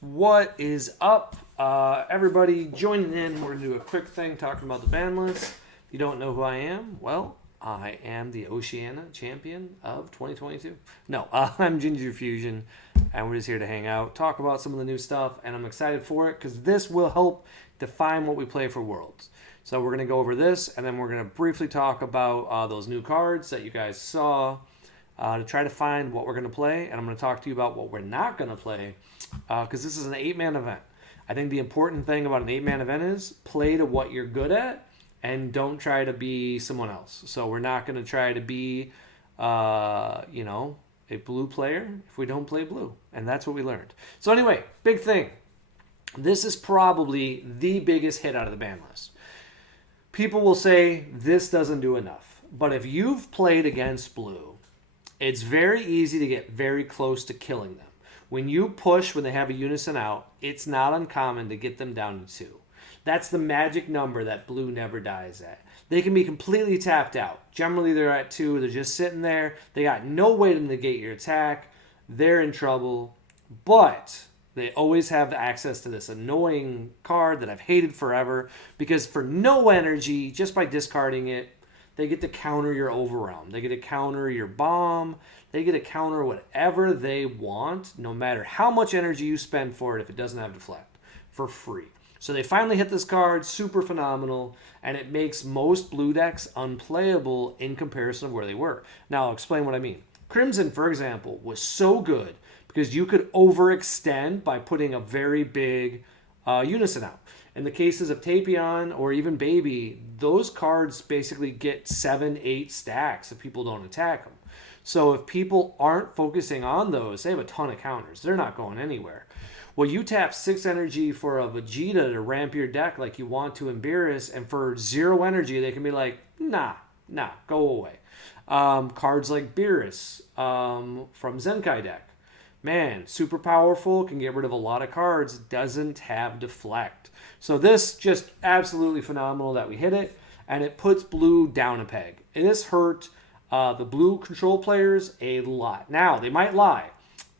What is up? Everybody joining in. We're going to do a quick thing talking about the ban list. If you don't know who I am, well, I am the Oceania champion of 2022. No, I'm Ginger Fusion, and we're just here to hang out, talk about some of the new stuff, and I'm excited for it because this will help define what we play for Worlds. So we're going to go over this, and then we're going to briefly talk about those new cards that you guys saw to try to find what we're going to play, and I'm going to talk to you about what we're not going to play because this is an 8-man event. I think the important thing about an 8-man event is play to what you're good at and don't try to be someone else. So we're not going to try to be, a blue player if we don't play blue. And that's what we learned. So anyway, big thing. This is probably the biggest hit out of the ban list. People will say this doesn't do enough. But if you've played against blue, it's very easy to get very close to killing them. When you push when they have a unison out, it's not uncommon to get them down to 2. That's the magic number that blue never dies at. They can be completely tapped out. Generally, they're at 2. They're just sitting there. They got no way to negate your attack. They're in trouble. But they always have access to this annoying card that I've hated forever because for no energy, just by discarding it, they get to counter your overwhelm. They get to counter your bomb. They get to counter whatever they want, no matter how much energy you spend for it if it doesn't have deflect, for free. So they finally hit this card, super phenomenal, and it makes most blue decks unplayable in comparison of where they were. Now I'll explain what I mean. Crimson, for example, was so good because you could overextend by putting a very big unison out. In the cases of Tapion or even Baby, those cards basically get 7-8 stacks if people don't attack them. So if people aren't focusing on those, they have a ton of counters. They're not going anywhere. Well, you tap 6 energy for a Vegeta to ramp your deck like you want to in Beerus, and for 0 energy, they can be like, nah, go away. Cards like Beerus from Zenkai deck. Man, super powerful, can get rid of a lot of cards, doesn't have deflect. So this just absolutely phenomenal that we hit it, and it puts blue down a peg. This hurt the blue control players a lot. Now, they might lie.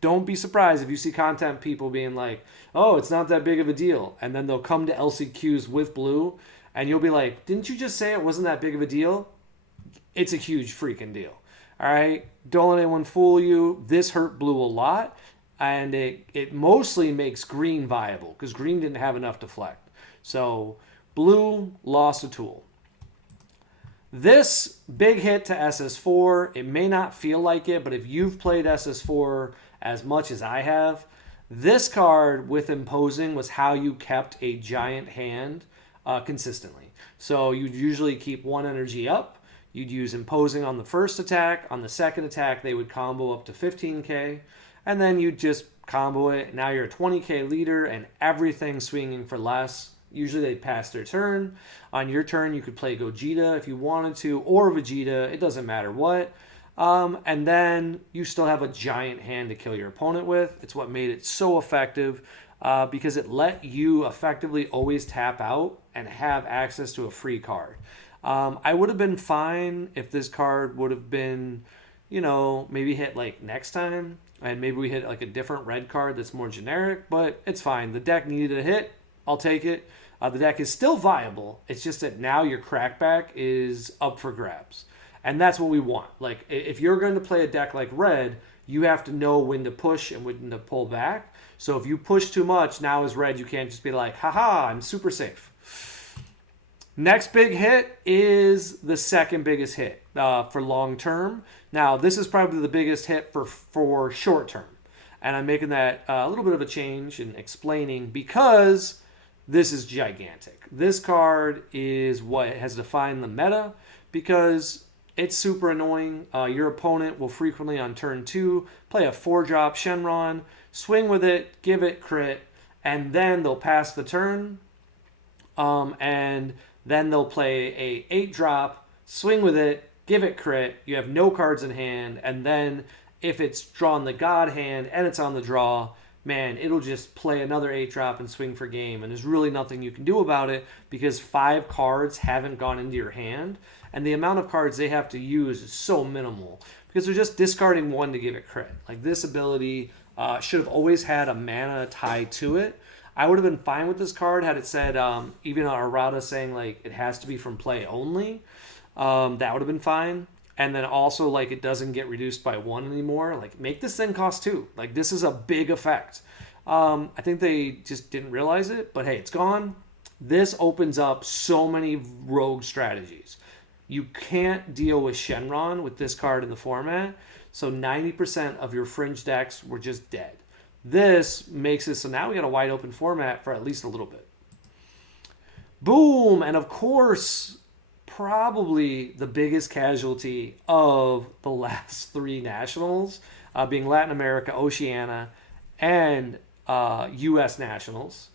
Don't be surprised if you see content people being like, oh, it's not that big of a deal. And then they'll come to LCQs with blue, and you'll be like, didn't you just say it wasn't that big of a deal? It's a huge freaking deal. All right? Don't let anyone fool you. This hurt blue a lot, and it mostly makes green viable because green didn't have enough deflect. So blue lost a tool. This big hit to SS4, it may not feel like it, but if you've played SS4 as much as I have, this card with Imposing was how you kept a giant hand consistently. So you'd usually keep 1 energy up. You'd use Imposing on the first attack. On the second attack, they would combo up to 15k. And then you'd just combo it. Now you're a 20k leader and everything swinging for less. Usually they'd pass their turn. On your turn, you could play Gogeta if you wanted to, or Vegeta. It doesn't matter what. And then you still have a giant hand to kill your opponent with. It's what made it so effective because it let you effectively always tap out and have access to a free card. I would have been fine if this card would have been, maybe hit like next time. And maybe we hit like a different red card that's more generic, but it's fine. The deck needed a hit. I'll take it. The deck is still viable. It's just that now your crackback is up for grabs. And that's what we want. Like, if you're going to play a deck like red, you have to know when to push and when to pull back. So if you push too much, now as red, you can't just be like, haha, I'm super safe. Next big hit is the second biggest hit for long term. Now, this is probably the biggest hit for short term. And I'm making that a little bit of a change and explaining because this is gigantic. This card is what has defined the meta because it's super annoying. Your opponent will frequently on turn 2 play a 4-drop Shenron, swing with it, give it crit, and then they'll pass the turn. And then they'll play a 8-drop, swing with it, give it crit. You have no cards in hand, and then if it's drawn the God hand and it's on the draw, man, it'll just play another 8-drop and swing for game. And there's really nothing you can do about it because 5 cards haven't gone into your hand. And the amount of cards they have to use is so minimal because they're just discarding 1 to give it crit. Like this ability Should have always had a mana tied to it. I would have been fine with this card had it said, even an errata saying like it has to be from play only. That would have been fine. And then also like it doesn't get reduced by 1 anymore. Like make this thing cost 2. Like this is a big effect. I think they just didn't realize it, but hey, it's gone. This opens up so many rogue strategies. You can't deal with Shenron with this card in the format, so 90% of your fringe decks were just dead. This makes it so now we got a wide open format for at least a little bit. Boom! And of course, probably the biggest casualty of the last 3 nationals, being Latin America, Oceania, and U.S. nationals.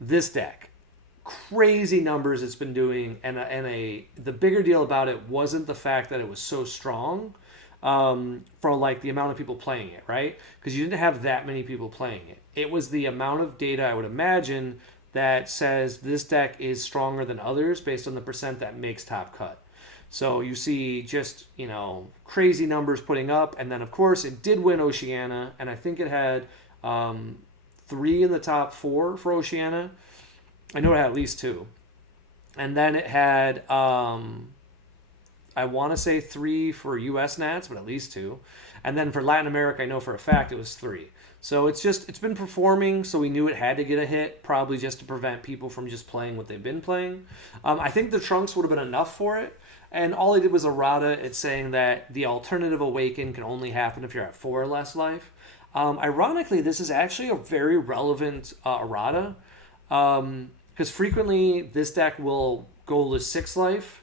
This deck, crazy numbers it's been doing, and the bigger deal about it wasn't the fact that it was so strong, for like the amount of people playing it, right? Because you didn't have that many people playing it. It was the amount of data, I would imagine, that says this deck is stronger than others based on the percent that makes top cut. So you see just, crazy numbers putting up, and then of course it did win Oceania, and I think it had 3 in the top 4 for Oceania. I know it had at least 2. And then it had, I want to say 3 for US Nats, but at least 2. And then for Latin America, I know for a fact it was 3. So it's been performing, so we knew it had to get a hit, probably just to prevent people from just playing what they've been playing. I think the Trunks would have been enough for it. And all I did was errata. It's saying that the alternative Awaken can only happen if you're at 4 or less life. Ironically, this is actually a very relevant errata. Because frequently this deck will go to 6 life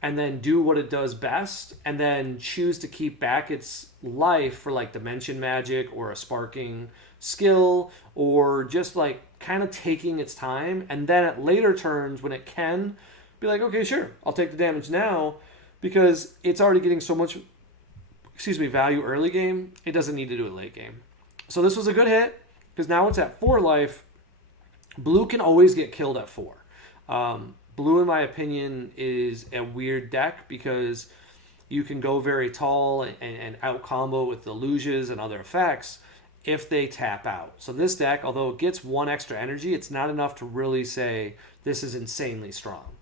and then do what it does best and then choose to keep back its life for like Dimension Magic or a Sparking skill or just like kind of taking its time. And then at later turns when it can be like, okay, sure, I'll take the damage now because it's already getting so much, value early game. It doesn't need to do it late game. So this was a good hit because now it's at 4 life. Blue can always get killed at 4. Blue, in my opinion, is a weird deck because you can go very tall and out combo with the Luges and other effects if they tap out. So this deck, although it gets 1 extra energy, it's not enough to really say this is insanely strong.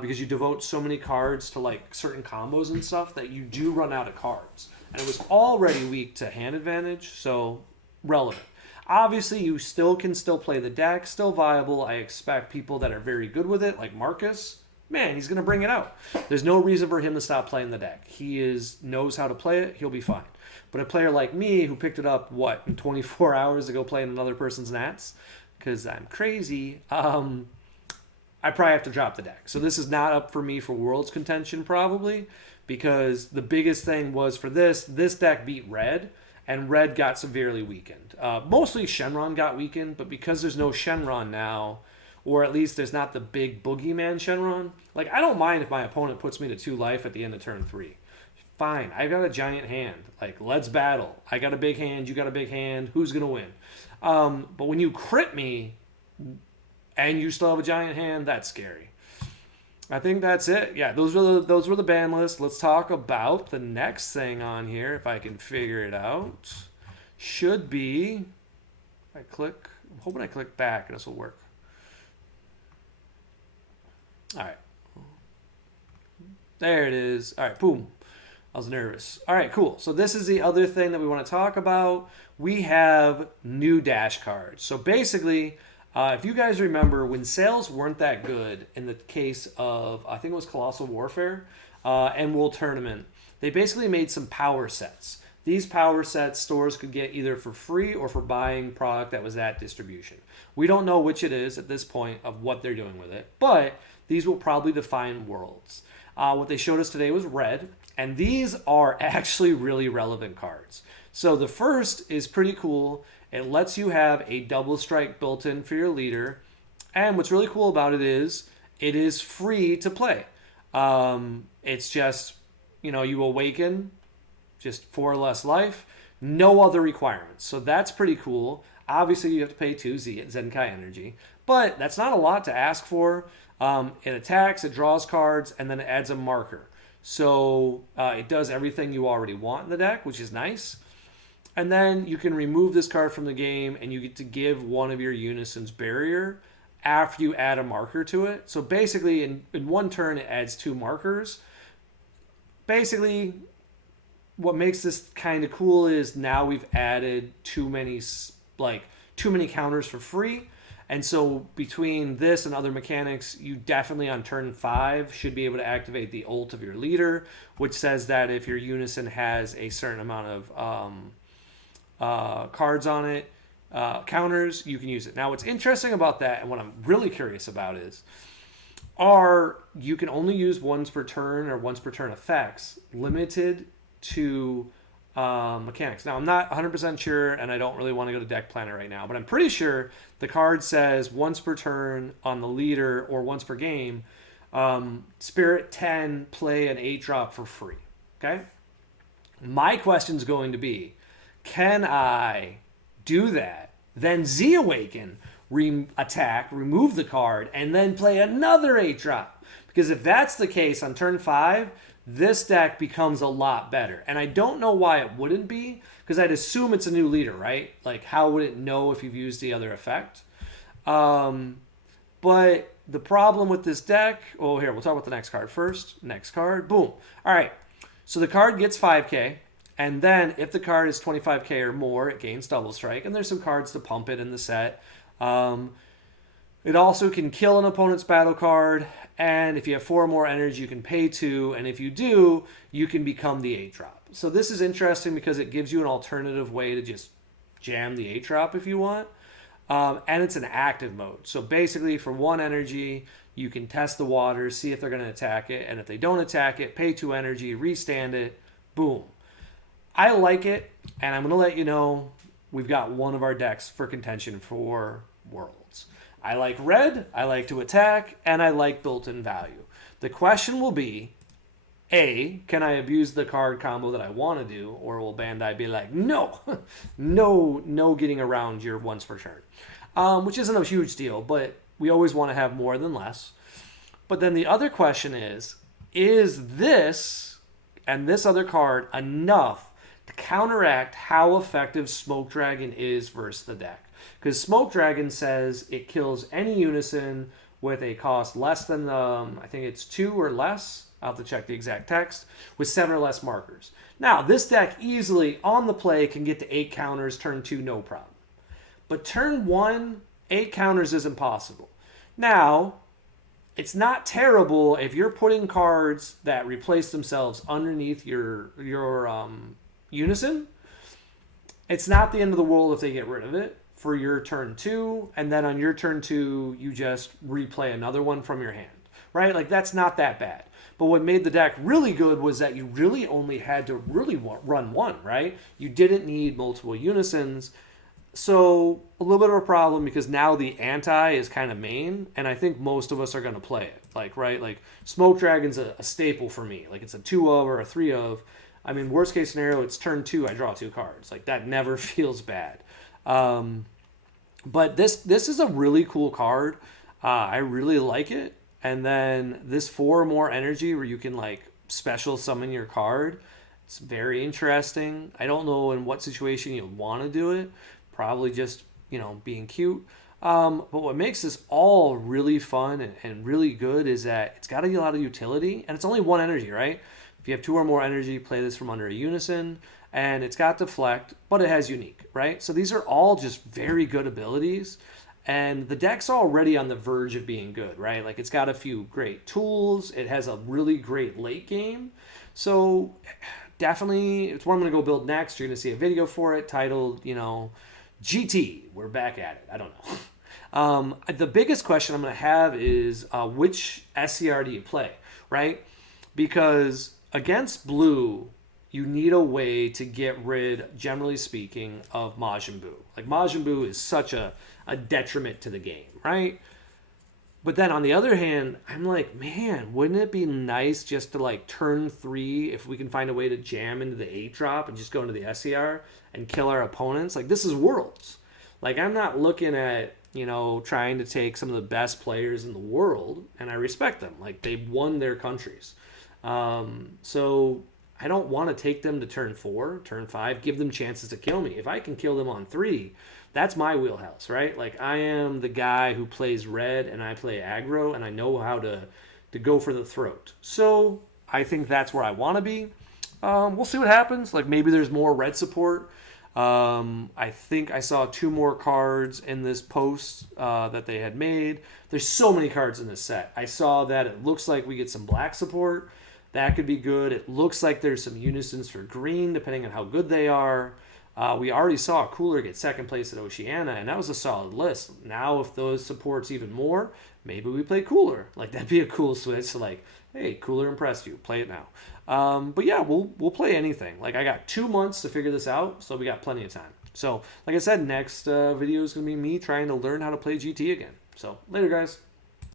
Because you devote so many cards to like certain combos and stuff that you do run out of cards. And it was already weak to hand advantage, so relevant. Obviously, you can play the deck, still viable. I expect people that are very good with it, like Marcus, man, he's going to bring it out. There's no reason for him to stop playing the deck. He knows how to play it. He'll be fine. But a player like me who picked it up, in 24 hours to go play in another person's Nats, because I'm crazy, I probably have to drop the deck. So this is not up for me for Worlds contention probably, because the biggest thing was for this deck beat Red, and Red got severely weakened. Mostly Shenron got weakened, but because there's no Shenron now, or at least there's not the big boogeyman Shenron, like I don't mind if my opponent puts me to 2 life at the end of turn 3. Fine, I got a giant hand. Like, let's battle. I got a big hand, you got a big hand. Who's going to win? But when you crit me and you still have a giant hand, that's scary. I think that's it. Yeah, those were the ban lists. Let's talk about the next thing on here, if I can figure it out. Should be, I'm hoping I click back and this will work. All right. There it is. All right, boom. I was nervous. All right, cool. So this is the other thing that we want to talk about. We have new dash cards. So basically, if you guys remember, when sales weren't that good in the case of, I think it was Colossal Warfare and World Tournament, they basically made some power sets. These power sets stores could get either for free or for buying product that was at distribution. We don't know which it is at this point of what they're doing with it, but these will probably define Worlds. What they showed us today was Red, and these are actually really relevant cards. So the first is pretty cool. It lets you have a double strike built in for your leader. And what's really cool about it is free to play. It's just, you awaken, just 4 less life, no other requirements. So that's pretty cool. Obviously, you have to pay 2 Zenkai Energy, but that's not a lot to ask for. It attacks, it draws cards, and then it adds a marker. So it does everything you already want in the deck, which is nice. And then you can remove this card from the game, and you get to give one of your Unison's barrier after you add a marker to it. So basically, in one turn, it adds 2 markers. Basically, what makes this kind of cool is now we've added too many counters for free. And so between this and other mechanics, you definitely on turn 5 should be able to activate the ult of your leader, which says that if your Unison has a certain amount of cards on it, counters, you can use it. Now, what's interesting about that, and what I'm really curious about is, you can only use once per turn or once per turn effects, limited to mechanics. Now, I'm not 100% sure, and I don't really want to go to Deck Planner right now, but I'm pretty sure the card says once per turn on the leader or once per game, Spirit 10, play an 8-drop for free. Okay? My question's going to be, can I do that, then Z-Awaken, attack, remove the card, and then play another 8-drop? Because if that's the case on turn 5, this deck becomes a lot better. And I don't know why it wouldn't be, because I'd assume it's a new leader, right? Like, how would it know if you've used the other effect? But the problem with this deck... Oh, here, we'll talk about the next card first. Next card. Boom. All right. So the card gets 5k, and then if the card is 25k or more, it gains Double Strike, and there's some cards to pump it in the set. It also can kill an opponent's battle card, and if you have 4 or more energy, you can pay 2, and if you do, you can become the 8-drop. So this is interesting because it gives you an alternative way to just jam the 8-drop if you want, and it's an active mode. So basically, for 1 energy, you can test the waters, see if they're going to attack it, and if they don't attack it, pay 2 energy, restand it, boom. I like it, and I'm going to let you know we've got one of our decks for contention for Worlds. I like red, I like to attack, and I like built-in value. The question will be, A, can I abuse the card combo that I want to do, or will Bandai be like, no, no getting around your once per turn, which isn't a huge deal, but we always want to have more than less. But then the other question is this and this other card enough to counteract how effective Smoke Dragon is versus the deck? Because Smoke Dragon says it kills any Unison with a cost less than, I think it's 2 or less. I'll have to check the exact text. With 7 or less markers. Now, this deck easily, on the play, can get to 8 counters, turn 2, no problem. But turn 1, 8 counters is impossible. Now, it's not terrible if you're putting cards that replace themselves underneath your Unison. It's not the end of the world if they get rid of it for your turn 2, and then on your turn 2, you just replay another one from your hand, right? Like, that's not that bad. But what made the deck really good was that you really only had to really run 1, right? You didn't need multiple Unisons. So, a little bit of a problem because now the anti is kind of main, and I think most of us are going to play it. Like, right? Like, Smoke Dragon's a staple for me. Like, it's a 2 of or a 3 of. I mean, worst case scenario, it's turn 2, I draw 2 cards. Like, that never feels bad. But this is a really cool card. I really like it. And then this 4 more energy where you can like special summon your card. It's very interesting. I don't know in what situation you want to do it. Probably just, being cute. But what makes this all really fun and really good is that it's got a lot of utility. And it's only 1 energy, right? If you have 2 or more energy, play this from under a Unison. And it's got Deflect, but it has Unique, right? So these are all just very good abilities. And the deck's already on the verge of being good, right? Like, it's got a few great tools. It has a really great late game. So definitely, it's what I'm going to go build next. You're going to see a video for it titled, GT. We're back at it. I don't know. The biggest question I'm going to have is which SCR do you play, right? Because against blue, you need a way to get rid, generally speaking, of Majin Buu. Like, Majin Buu is such a detriment to the game, right? But then on the other hand, I'm like, man, wouldn't it be nice just to like turn 3, if we can find a way to jam into the 8-drop and just go into the SCR and kill our opponents? Like, this is Worlds. Like, I'm not looking at, trying to take some of the best players in the world, and I respect them. Like, they've won their countries. So I don't want to take them to turn 4, turn 5, give them chances to kill me. If I can kill them on 3, that's my wheelhouse, right? Like, I am the guy who plays red and I play aggro, and I know how to go for the throat. So I think that's where I want to be. We'll see what happens. Like, maybe there's more red support. I think I saw 2 more cards in this post that they had made. There's so many cards in this set. I saw that it looks like we get some black support. That could be good. It looks like there's some unisons for green, depending on how good they are. We already saw Cooler get second place at Oceania, and that was a solid list. Now, if those supports even more, maybe we play Cooler. Like, that'd be a cool switch. Like, hey, Cooler impressed you. Play it now. But yeah, we'll play anything. Like, I got 2 months to figure this out, so we got plenty of time. So, like I said, next video is going to be me trying to learn how to play GT again. So, later, guys.